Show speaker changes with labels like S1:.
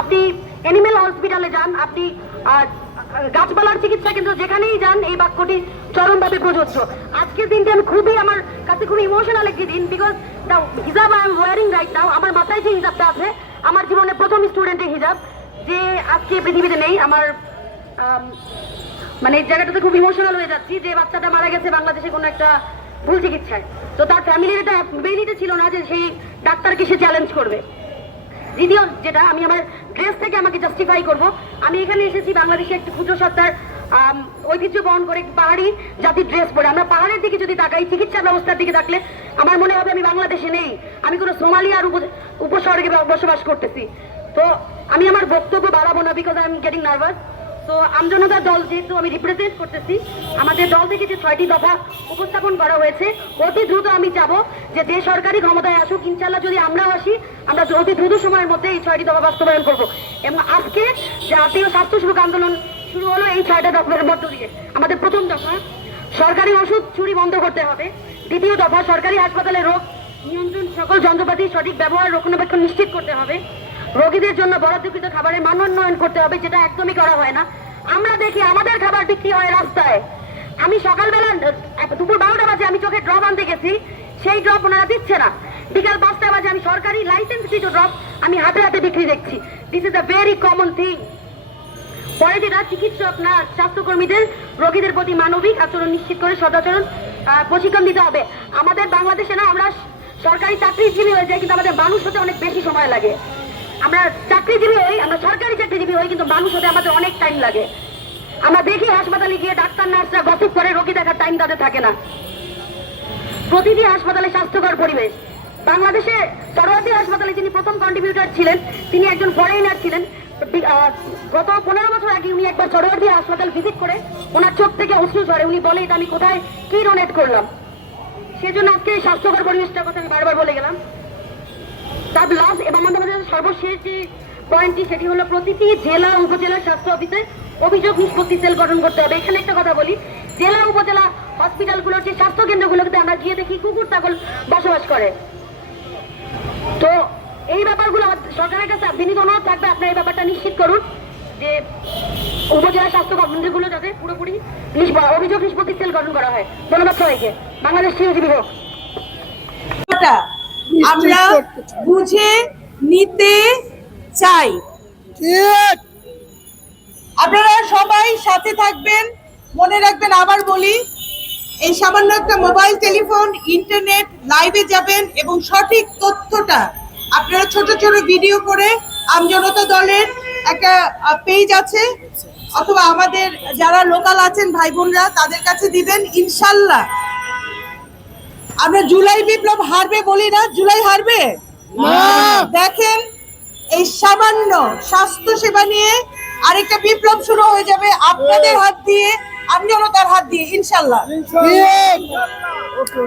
S1: আপনি অ্যানিমেল হসপিটালে যান আপনি গাছপালার চিকিৎসা কেন্দ্র যেখানেই যান এই বাক্যটি চরমভাবে প্রযোজ্য। আজকের দিনটি আমি খুবই আমার কাছে খুবই ইমোশনাল একটি দিন because the hijab I am wearing right now আমার মাথায় যে হিজাবটা আছে আমার জীবনে প্রথম স্টুডেন্টের হিজাব যে আজকে পৃথিবীতে নেই আমার আম, মানে জায়গাটাতে খুব ইমোশনাল হয়ে যাচ্ছি যে বাচ্চাটা মারা গেছে বাংলাদেশে কোনো একটা ভুল চিকিৎসায়। তো তার ফ্যামিলির এটা বেরিতে ছিল না যে সেই ডাক্তারকে সে চ্যালেঞ্জ করবে। দ্বিতীয় যেটা আমি আমার ড্রেস থেকে আমাকে জাস্টিফাই করব। আমি এখানে এসেছি বাংলাদেশে একটি ক্ষুদ্র সত্তার ঐতিহ্য বহন করে পাহাড়ি জাতির ড্রেস পরে। আমরা পাহাড়ের দিকে যদি তাকাই, চিকিৎসা ব্যবস্থার দিকে থাকলে আমার মনে হবে আমি বাংলাদেশে নেই। আমি কোনো সোমালিয়ার উপ- উপস্বর্গে বসবাস করতেছি। তো আমি আমার বক্তব্য বাড়াবো না because I am getting nervous তো আমজনতার দল যেহেতু আমি রিপ্রেজেন্ট করতেছি, আমাদের দল থেকে যে ছয়টি দফা উপস্থাপন করা হয়েছে, অতি দ্রুত আমি যাব যে যে সরকারি ক্ষমতায় আসুক ইনশাল্লাহ যদি আমরাও আসি, আমরা অতি দ্রুত সময়ের মধ্যে এই ছয়টি দফা বাস্তবায়ন করব। এবং আজকে জাতীয় স্বাস্থ্য সুরক্ষা আন্দোলন শুরু হলো এই ছয়টা দফার মধ্য দিয়ে। আমাদের প্রথম দফা, সরকারি ওষুধ চুরি বন্ধ করতে হবে। দ্বিতীয় দফা, সরকারি হাসপাতালে রোগ নিয়ন্ত্রণ, সকল যন্ত্রপাতির সঠিক ব্যবহার, রক্ষণাবেক্ষণ নিশ্চিত করতে হবে। রোগীদের জন্য বরাদ্দকৃত খাবারের মান উন্নয়ন করতে হবে যেটা একদমই করা হয় না। আমরা দেখি আমাদের খাবার বিক্রি হয় রাস্তায়। আমি সকালবেলা দুপুর বারোটা বাজে আমি চোখে ড্রপ আনতে গেছি, সেই ড্রপ ওনারা দিচ্ছে না। বিকাল পাঁচটা বাজে আমি সরকারি লাইসেন্স কৃত ড্রপ আমি হাতে হাতে বিক্রি দেখছি। This is a very common thing পরে যেটা, চিকিৎসক না স্বাস্থ্যকর্মীদের, রোগীদের প্রতি মানবিক আচরণ নিশ্চিত করে সদাচরণ প্রশিক্ষণ দিতে হবে। আমাদের বাংলাদেশে না, আমরা সরকারি চাকরিজীবী হয়ে যাই, কিন্তু আমাদের মানুষ হতে অনেক বেশি সময় লাগে। চাকরিজীবী হই, আমরা সরকারি চাকরিজীবী হই, কিন্তু মানুষ হতে আমাদের অনেক টাইম লাগে। আমরা দেখি হাসপাতালে গিয়ে ডাক্তার, নার্সরা গসিপ করে, রোগী দেখার টাইম তাদের থাকে না। প্রতিটি হাসপাতালে স্বাস্থ্যকর পরিবেশ। বাংলাদেশে সরোয়ার্দী হাসপাতালে যিনি প্রথম কন্ট্রিবিউটার ছিলেন, তিনি একজন ফরেনার ছিলেন। গত পনেরো বছর আগে উনি একবার সরোয়ার্দী হাসপাতাল ভিজিট করে, ওনার চোখ থেকে অশ্রু ঝরে। উনি বলে, এটা আমি কোথায়? কি ডোনেট করলাম? সেজন্য আজকে এই স্বাস্থ্যকর পরিবেশটার কথা আমি বারবার বলে গেলাম। তার লাস্ট এবং আমাদের সর্বশেষ যে পয়েন্টটি সেটি হলো প্রতিটি জেলা উপজেলা স্বাস্থ্য অফিসে অভিযোগ নিষ্পত্তি সেল গঠন করতে হবে। এখানে একটা কথা বলি, জেলা উপজেলা হসপিটালগুলোর যে স্বাস্থ্য কেন্দ্রগুলোতে আমরা গিয়ে দেখি কুকুর, ছাগল বসবাস করে। তো এই ব্যাপারগুলো সরকারের কাছে বিনীত অনুরোধ থাকবে, আপনার এই ব্যাপারটা নিশ্চিত করুন যে উপজেলা স্বাস্থ্য কেন্দ্রগুলো যাতে পুরোপুরি অভিযোগ নিষ্পত্তি সেল গঠন করা হয়। ধন্যবাদ সবাইকে। বাংলাদেশ চিরজীবী হোক।
S2: আমরা বুঝে নিতে চাই। আপনারা সবাই সাথে থাকবেন মনে রাখবেন আবার বলি এই সামান্য একটা মোবাইল টেলিফোন ইন্টারনেট লাইভে যাবেন এবং সঠিক তথ্যটা আপনারা ছোট ছোট ভিডিও করে আমজনতা দলের একটা পেজ আছে অথবা আমাদের যারা লোকাল আছেন ভাই বোনরা তাদের কাছে দিবেন ইনশাল্লাহ। আমরা জুলাই বিপ্লব হারবে বলি না জুলাই হারবে? দেখেন এই সামান্য স্বাস্থ্য সেবা নিয়ে আরেকটা বিপ্লব শুরু হয়ে যাবে। আপনাদের হাত দিয়ে আমজনতার হাত দিয়ে ইনশাল্লাহ।
S3: ওকে।